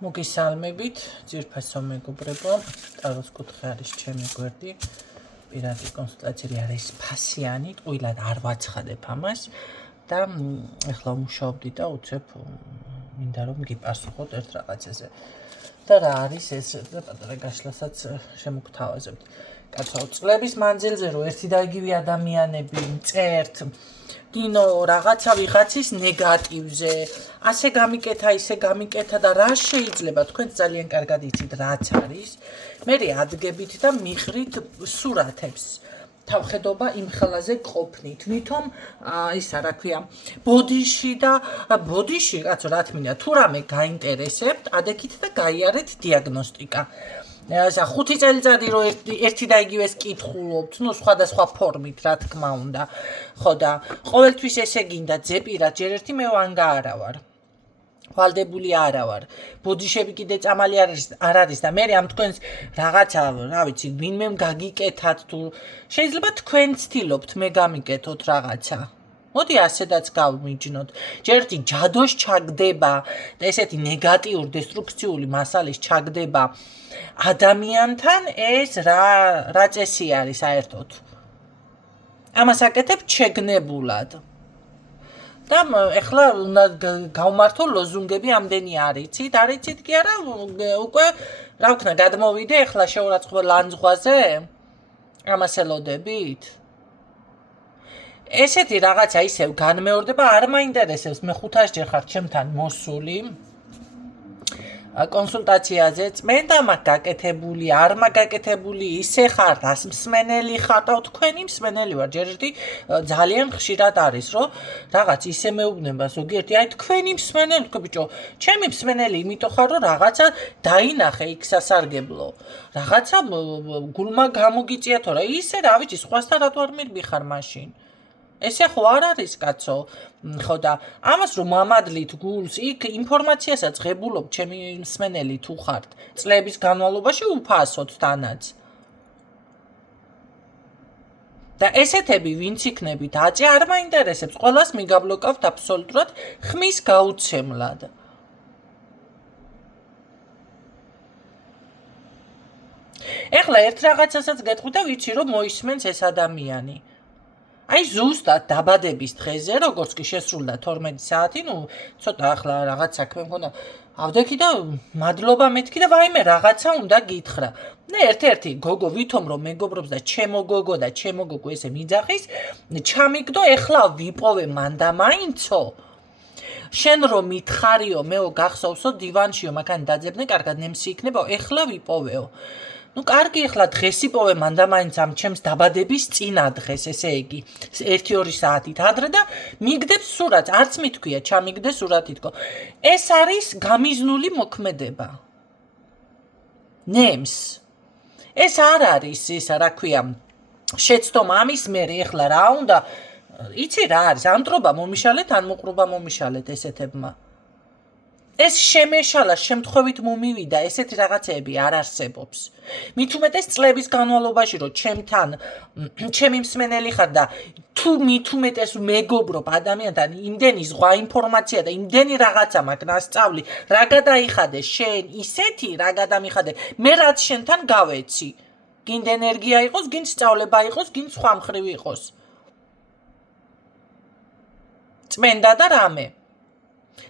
მოგესალმებით, ძვირფასო მეგობრებო, ტაროს კუთხე არის ჩემი გვერდი. პირადი კონსულტაცია არის ფასიანი, ტყუილად არ ვაცხადებ ამას და ახლა ვმუშაობდი და უცებ მინდა რომ გიპასუხოთ ერთ რაღაცაზე. და რა არის ეს და პატარა გაშლასაც შემოგთავაზებთ. კაცო, წლების მანძილზე რო ერთი და იგივე ადამიანები მწერთ დინო რაღაცა ვიღაცის ნეგატივზე, ასე გამიკეთა, ისე გამიკეთა და რა შეიძლება თქვენ ძალიან კარგად იცით რაც არის. მე ადგებით და მიყრით სურათებს. თავხედობა იმ ხელაზე ყოფნით. ვითომ ისა რა ქვია, ბოდიში და ბოდიში, კაცო, რა თქმა თუ რამე გაინტერესებთ, ადექით და გაიარეთ დიაგნოსტიკა. 5 წელიწადი რო ერთი და იგივეს კითხულობთ, ნუ სხვადასხვა ფორმით, რა თქმა უნდა. ხო და ყოველთვის ესე გინდა ძეპირად, ჯერ ერთი მე ვანგა არა ვარ. ვალდებული არა ვარ. ბოდიშები კიდე წამალი არ არის და მე ამ თქვენს რაღაცა, რა ვიცი, ვინმე გაგიკეთათ თუ შეიძლება თქვენ ცდილობთ მე გამიკეთოთ რაღაცა. მოდი ასედაც გავმიჯნოთ. ჯერ ერთი ჯადოს ჩაგდება და ესეთი ნეგატიურ დესტრუქციული მასალის ჩაგდება ადამიანთან ეს რა წესი არის საერთოდ. ამას აკეთებ შეგნებულად. და ეხლა უნდა გავმართო ლოზუნგები ამდენი არიცით, არიცით კი არა, უკვე რა ვქნა, გადმოვიდე ეხლა შეურაცხყოფა ლანძღვაზე? ამას ელოდებით? ესეთი რაღაცა ისევ განმეორდება, არ მაინტერესებს, მე 500-ჯერ ხარ ჩემთან მოსული კონსულტაციაზე, წმენდა მაგ გაკეთებული, არ მაგ გაკეთებული, ისე ხარ, რას მსმენელი ხარ და თქვენი მსმენელი ვარ. ჯერ ერთი ძალიან ხშირად არის, რომ რაღაც ისე მეუბნება ზოგიერთი, აი თქვენი მსმენელი, თქო ბიჭო, ჩემი მსმენელი იმიტომ ხარ, რომ რაღაცა დაინახე იქ სასარგებლო. რაღაცა გულმა გამოგიწია თორე, ისე რა ვიცი, სხვასთან რატო არ მირბიხარ მაშინ? ესე ხო არ არის კაცო, ხო და ამას რომ ამადლით გულს, იქ ინფორმაციასაც ღებულობ ჩემი მსმენელი თუ ხართ, წლების განმავლობაში უფასოდ თანაც. და ესეთები ვინც იქნებით აწი არ მაინტერესებს, ყველას მიგაბლოკავთ აბსოლუტურად ხმის გაუცემლად. ეხლა ერთ რაღაცასაც გეტყვი და ვიცი რომ მოისმენს ეს ადამიანი. აი ზუსტად დაბადების დღეზე, როგორც კი შესრულდა 12 საათი, ნუ ცოტა ახლა რაღაც საქმე მქონდა. ავდექი და მადლობა მეთქი და ვაიმე რაღაცა უნდა გითხრა. ნე ერთ-ერთი გოგო ვითომ რომ მეგობრობს და ჩემო გოგო და ჩემო გოგო ესე მიძახის, ჩამიგდო ეხლა ვიპოვე მანდა მაინცო. შენ რომ მითხარიო, მეო გახსოვსო დივანშიო, მაგან დაძებნე, კარგად ნემსი იქნებაო, ეხლა ვიპოვეო. ნუ კარგი ახლა დღეს იპოვე მანდა მაინც ამ ჩემს დაბადების წინა დღეს, ესე იგი 1-2 საათით ადრე და მიგდებს სურათს, არც მithქვია ჩამიგდე სურათი თქო. ეს არის გამიზნული მოქმედება. ნემს. ეს არ არის ისა რა ქვია, შეცდომა ამის მერე ეხლა რა უნდა, იცი რა არის, ანტრობა მომიშალეთ, ან მოყრობა მომიშალეთ ესეთებმა. ეს შემეშალა შემთხვევით მომივიდა, ესეთი რაღაცეები არ არსებობს. მით უმეტეს წლების განმავლობაში, რომ ჩემთან, ჩემი მსმენელი ხარ და თუ მით უმეტეს მეგობრობ ადამიანთან, იმდენი ზღვა ინფორმაცია და იმდენი რაღაცა მაქვს ნასწავლი, რა გადაიხადე შენ, ისეთი რა გადამიხადე, მე რაც შენთან გავეცი. გინდ ენერგია იყოს, გინდ სწავლება იყოს, გინდ სხვა მხრივ იყოს. წმენდა და რამე.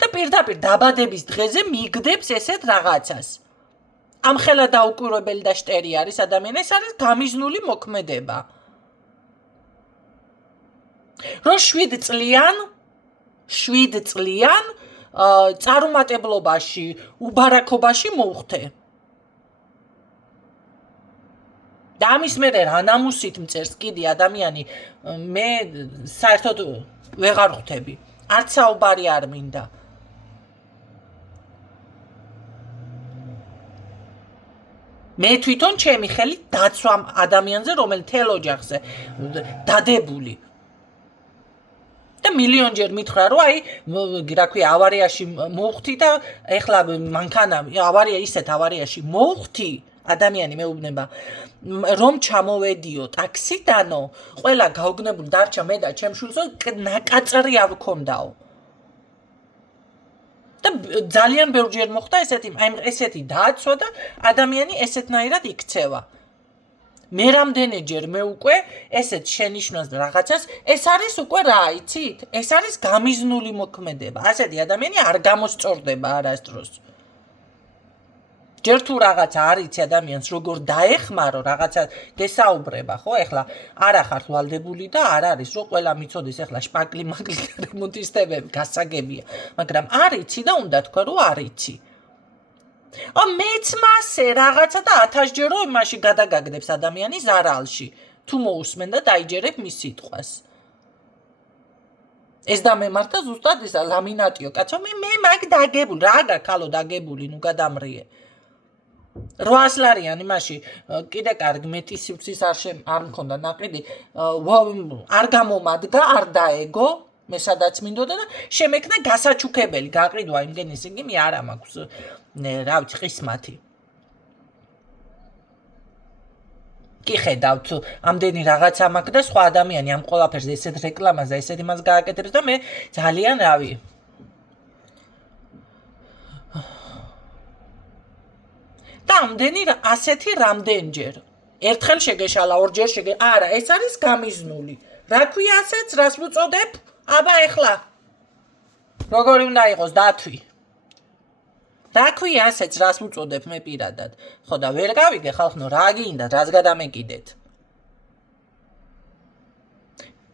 და პირდაპირ დაბადების დღეზე მიგდებს ესეთ რაღაცას. ამ ხელა დაუკვირვებელი და შტერი არის ადამიანი, ეს არის გამიზნული მოქმედება. რომ 7 წლიან წარუმატებლობაში, უბარაქობაში მოვხდე. და ამის მერე რა ნამუსით მწერს კიდე ადამიანი, მე საერთოდ ვეღარ ხვდები. არც საუბარი არ მინდა. მე თვითონ ჩემი ხელი დაცვამ ადამიანზე, რომელიც თელ ოჯახზე დადებული. და მილიონჯერ მითხრა, რომ აი, რა ქვია, ავარიაში მოვხდი და ეხლა მანქანა ავარია ისეთ ავარიაში მოვხდი, ადამიანი მეუბნება, რომ ჩამოვედიო ტაქსიდანო, ყველა გაუგნებული დარჩა მე და ჩემ შვილსო ნაკაწრი არ ვქონდაო. და ძალიან ბევრჯერ მოხდა ესეთი დააცვა და ადამიანი ესეთნაირად იქცევა. მე რამდენიჯერ მე უკვე ესეთ შენიშვნას რაღაცას, ეს არის უკვე რა იცით? ეს არის გამიზნული მოქმედება. ასეთი ადამიანი არ გამოსწორდება არასდროს. ჯერ თუ რაღაცა არ იცი ადამიანს როგორ დაეხმარო, რაღაცა გესაუბრება, ხო? ეხლა არა ხართ ვალდებული და არ არის რომ ყველა მიცოდეს ეხლა შპაკლი-მაკლი რემონტისტებები გასაგებია, მაგრამ არ იცი და უნდა თქვა რომ არ იცი. მეც მასე რაღაცა და 1000-ჯერ რომ იმაში გადაგაგდებს ადამიანი ზარალში, თუ მოусმენ და დაიჯერებ მის სიტყვას. ეს დამემართა ზუსტად ისა ლამინატიო კაცო, მე მაგ დაგებული, რა გაქალო დაგებული, ნუ გადამრიე. 800 ლარიანი იმაში კიდე კარგი მეტი სივრცის არ მქონდა ნაყიდი, არ გამომადგა, არ დაეგო, მე სადაც მინდოდა და შემექნა გასაჩუქებელი, გაყიდვა იმდენი სიგნი არა მაქვს, რა ვიცი, ყისმათი. კი ხედავთ, ამდენი რაღაცა მაქვს და სხვა ადამიანი ამ ყველაფერს ესეთ რეკლამას და ესეთ იმას გააკეთებს და მე ძალიან რავი. და ამდენი ასეთი რამდენჯერ. ერთხელ შეგეშალა, ორჯერ არა, ეს არის გამიზნული. რა ქვია ასეც, რას ვუწოდებ? აბა ეხლა. როგორი უნდა იყოს დათვი? რა ქვია ასეც, რას ვუწოდებ მე პირადად? ხო და ვერ გავიგე ხალხნო, რა გინდა, რას გადამეკიდეთ?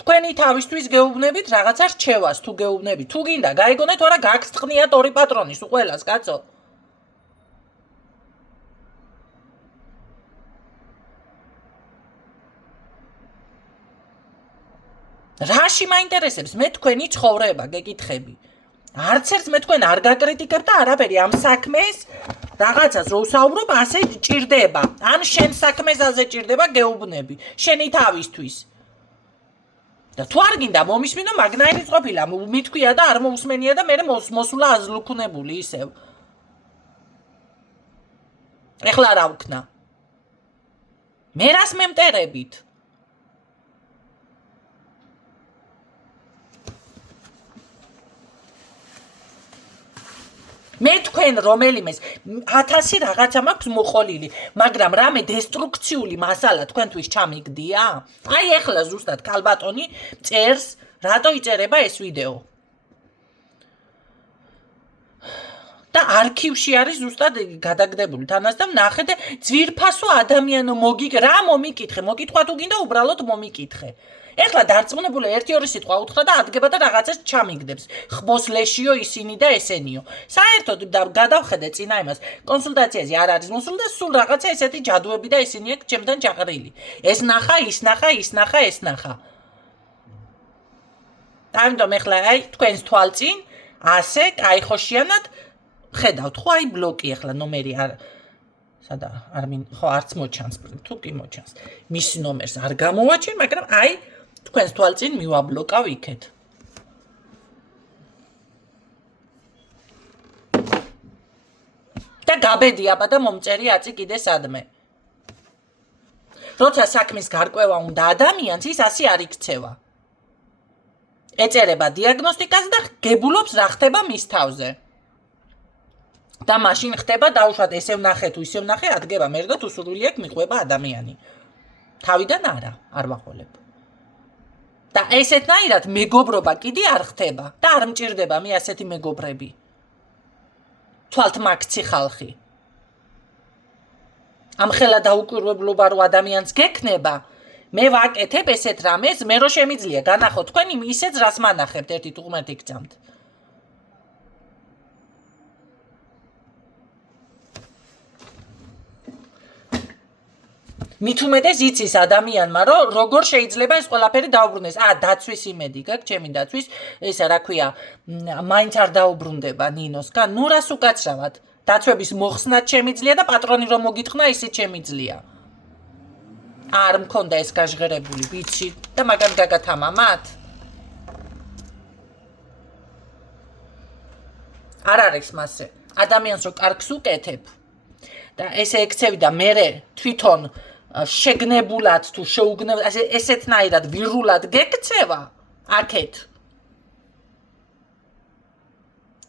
თქვენი თავისთვის გეუბნებით რაღაცა რჩევას, თუ გეუბნებით, თუ გინდა, გაიგონეთ, არა გაგსწყნიათ ორი პატრონის უყველას, კაცო. რაში მაინტერესებს მე თქვენი ცხოვრება, გეკითხები. არც ერთს მე თქვენ არ გაკრიტიკებ და არაფერი ამ საქმეს რაღაცას რო ვსაუბრობ, ასე ჭირდება. ან შენ საქმეს ასე ჭირდება გეუბნები, შენი თავისთვის. და თუ არ გინდა მომისმინო, მაგნაირი ყოფილა, მithქვია და არ მოусმენია და მე მოსულა აზლუქნებული ისევ. ეხლა რა ვქნა? მე რას მემტერებით? მე თქვენ რომელიმეს 1000 რაღაცა მაქვს მოყოლილი, მაგრამ რამე დესტრუქციული მასალა თქვენთვის ჩამიგდია? აი ეხლა ზუსტად ქალბატონი წერს, რატო იწერება ეს ვიდეო. და არქივში არის ზუსტად გადაგდებული თანაც და ნახე და ძვირფასო ადამიანო რა მომიკითხე, მოკითხვა თუ გინდა უბრალოდ მომიკითხე. ეხლა დარწმუნებული 1-2 სიტყვა უთხრა და ადგება და რაღაცას ჩამიგდებს. ხბოს ლეშიო ისინი და ესენიო. საერთოდ გადავხედე წინა იმას, კონსულტაციაზე არ არის მოსული და სულ რაღაცა ესეთი ჯადუები და ისინი აქვს ჩემთან ჩაყრილი. ეს ნახა, ის ნახა, ის ნახა, ეს ნახა. ამიტომ ეხლა აი თქვენს თვალწინ ასე, აი ხოშიანად ხედავთ, ხო აი ბლოკი ეხლა ნომერი არ სადა არ ხო არც მოჩანს, თუ კი მოჩანს. მის ნომერს არ გამოვაჩენ, მაგრამ აი თქვენს თვალწინ მივაბლოკავ იქეთ. და გაბედი აბა და მომწერი აწი კიდე სადმე. როცა საქმის გარკვევა უნდა ადამიანს, ის ასე არ იქცევა. ეწერება დიაგნოსტიკას და გებულობს რა ხდება მის თავზე. და მაშინ ხდება დაუშვათ ესე ვნახე თუ ისე ვნახე, ადგება მე და თუ სურვილი აქვს მიყვება ადამიანი. თავიდან არა, არ ვახოლებ. და ესეთნაირად მეგობრობა კიდე არ ხდება და არ მჭირდება მე ასეთი მეგობრები. თვალთ მაგცი ხალხი. ამხელა დაუკვირვებლობა რო ადამიანს გექნება, მე ვაკეთებ ესეთ რამეს, მე რო შემიძლია განახო თქვენი ისეც რას მანახებთ ერთი თუ ღმერთი გძამთ. მით უმეტეს იცის ადამიანმა, რომ როგორ შეიძლება ეს ყველაფერი დაუბრუნდეს. დაცვის იმედი გაქვს, ჩემი დაცვის, ესა რა ქვია, მაინც არ დაუბრუნდება ნინოსგან. ნუ რას უკაცრავად? დაცვების მოხსნაც შემიძლია და პატრონი რომ მოგიტყნა, ისიც შემიძლია. არ მქონდა ეს გაჟღერებული, ვიცი, და მაგან გაგათამამათ? არ არის მასე. ადამიანს რო კარგს უკეთებ და ესე ექცევი და მე თვითონ შეგნებულად თუ შეუგნებლად ესეთნაირად ვირულად გეკცევა აქეთ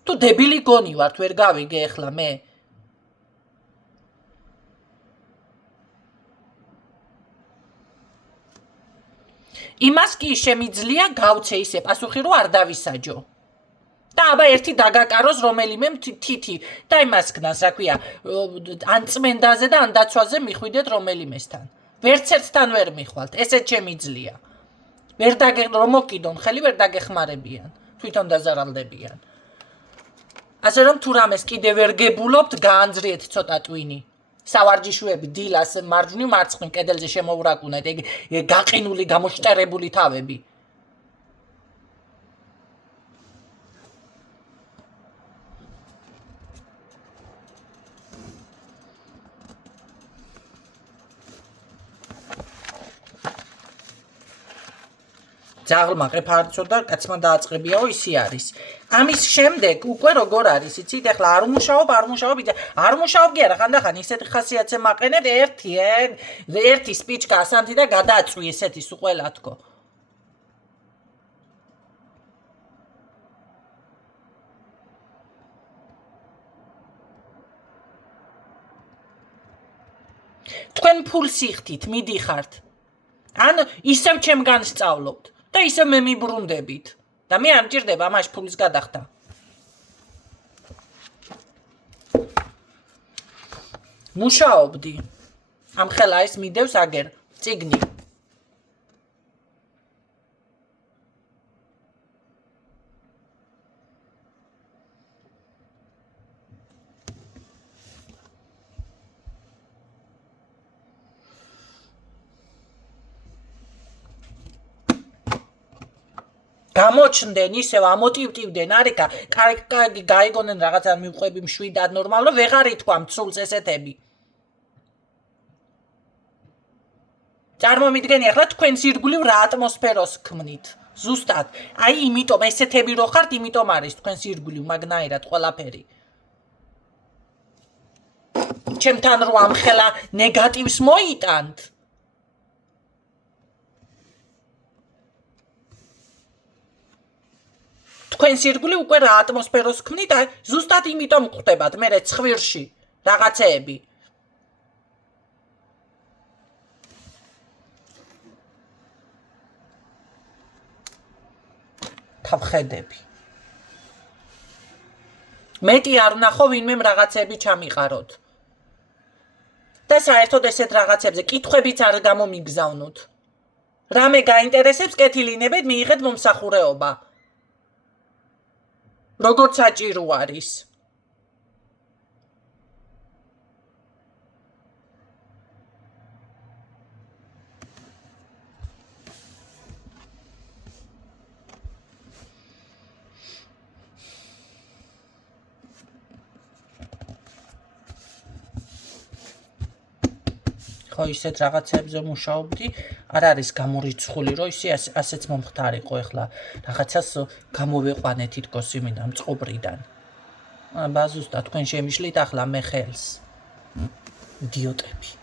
თუ დებილი გონი ვართ, ვერ გავიგე ეხლა მე. იმას კი შემიძლია გავცე ისე პასუხი რომ არ დავისაჯო. და აბა ერთი დაგაკაროს რომელიმე თითი და იმას გნას, რა ქვია, ან წმენდაზე და ან დაცვაზე მიხვიდეთ რომელიმესთან. ვერც ერთთან ვერ მიხვალთ, ესეც შემიძლია. ვერ რომ მოკიდონ ხელი ვერ დაგეხმარებიან, თვითონ დაზარალდებიან. ასე რომ თუ რამეს კიდე ვერ გებულობთ, გაანძრიეთ ცოტა ტვინი. სავარჯიშოები დილას მარჯვნივ მარცხნივ კედელზე შემოვრაკუნეთ, ეგ გაყინული გამოშტერებული თავები. ძაღლმა ყეფარცო და კაცმა დააწყებიაო ისი არის. ამის შემდეგ უკვე როგორ არის, იცით, ეხლა არ მუშაობ, არ მუშაობ კი არა, ხანდახან ისეთი ხასიათზე მაყენებ, ერთი სპიჩკა ასანთი და გადაწვი ესეთი სულ ყველა თქო. თქვენ ფულს იხდით, მიდიხართ. ან ისევ ჩემგან სწავლობთ. და ისე მე მიბრუნდებით და მე არ მჭირდება ამაში ფულის გადახდა. მუშაობდი. ამ ხელა ის მიდევს აგერ წიგნი. გამოჩნდნენ ისევ ამოტივტივდნენ არიქა კარგი გაიგონენ რაღაცა მივყვები მშვიდად ნორმალურად ვეღარ ითქვამ სულს ესეთები. წარმომიდგენი ახლა თქვენს ირგვლივ რა ატმოსფეროს ქმნით. ზუსტად, აი იმიტომ ესეთები რო ხართ, იმიტომ არის თქვენს ირგვლივ მაგნაირად ყველაფერი. ჩემთან რო ამხელა ნეგატივს მოიტანთ. თქვენს ირგვლივ უკვე რა ატმოსფეროს ქმნით, ზუსტად იმიტომ გვხვდებათ მე ცხვირში რაღაცეები. თავხედები. მეტი არ ვნახო ვინმე რაღაცები ჩამიყაროთ. და საერთოდ ესეთ რაღაცებზე კითხვებიც არ გამომიგზავნოთ. რამე გაინტერესებს კეთილინებად მიიღეთ მომსახურეობა. როგორც საჭირო არის. ხო ისეთ რაღაცებზე მუშაობდი, არ არის გამორიცხული, რომ ისე ასეც მომხდარიყო ეხლა რაღაცას გამოვეყვანე თითქოს იმიდან წყობრიდან. აბა ზუსტად თქვენ შემიშლით ახლა მე ხელს. იდიოტები.